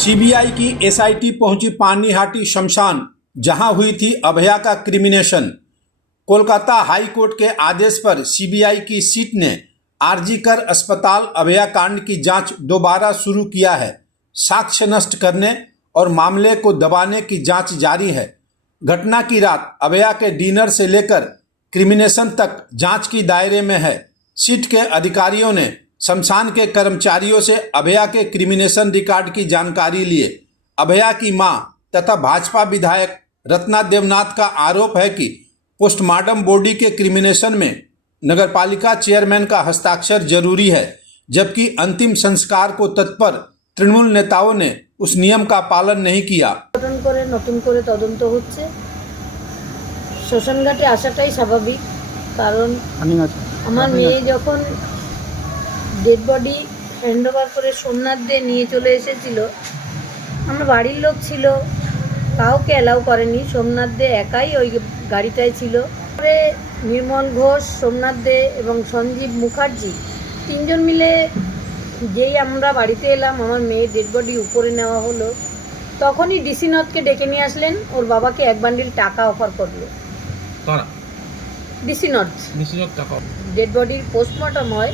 CBI की SIT पहुंची पानीहाटी शमशान, जहां हुई थी अभया का क्रिमिनेशन। कोलकाता हाई कोर्ट के आदेश पर सीबीआई की सीट ने आरजीकर अस्पताल अभया कांड की जांच दोबारा शुरू किया है। साक्ष्य नष्ट करने और मामले को दबाने की जांच जारी है। घटना की रात अभया के डिनर से लेकर क्रिमिनेशन तक जांच की दायरे में है। सीट के अधिकारियों ने शमशान के कर्मचारियों से अभया के क्रिमिनेशन रिकॉर्ड की जानकारी लिए। अभया की मां तथा भाजपा विधायक रत्ना देवनाथ का आरोप है कि पोस्टमार्टम बॉडी के क्रिमिनेशन में नगरपालिका चेयरमैन का हस्ताक्षर जरूरी है, जबकि अंतिम संस्कार को तत्पर तृणमूल नेताओं ने उस नियम का पालन नहीं किया। नतून करे तदন্ত হচ্ছে। শ্মশানঘাটে আসাটাই স্বাভাবিক, কারণ আমার মেয়ে যখন ডেড বডি হ্যান্ডওভার করে সোমনাথ দে নিয়ে চলে এসেছিল, আমার বাড়ির লোক ছিল, কাউকে অ্যালাউ করেনি। সোমনাথ দে একাই ওই গাড়িটায় ছিল। পরে নির্মল ঘোষ, সোমনাথ দে এবং সঞ্জীব মুখার্জি তিনজন মিলে যেই আমরা বাড়িতে এলাম, আমার মেয়ের ডেড বডি উপরে নেওয়া হলো, তখনই ডিসি নথকে ডেকে নিয়ে আসলেন। ওর বাবাকে এক বান্ডিল টাকা অফার করলো। ডিসি নথ টাকা ডেড বডির পোস্টমর্টম হয়,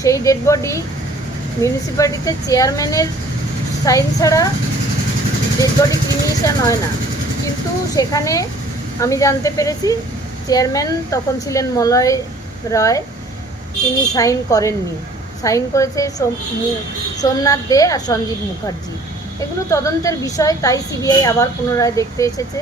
সেই ডেড বডি মিউনিসিপ্যালিটিতে চেয়ারম্যানের সাইন ছাড়া ডেড বডি ক্রিমিনেশন হয় না। কিন্তু সেখানে আমি জানতে পেরেছি চেয়ারম্যান তখন ছিলেন মলয় রায়, তিনি সাইন করেননি। সাইন করেছে সোমনাথ দে আর সঞ্জীব মুখার্জি। এগুলো তদন্তের বিষয়, তাই সিবিআই আবার পুনরায় দেখতে এসেছে।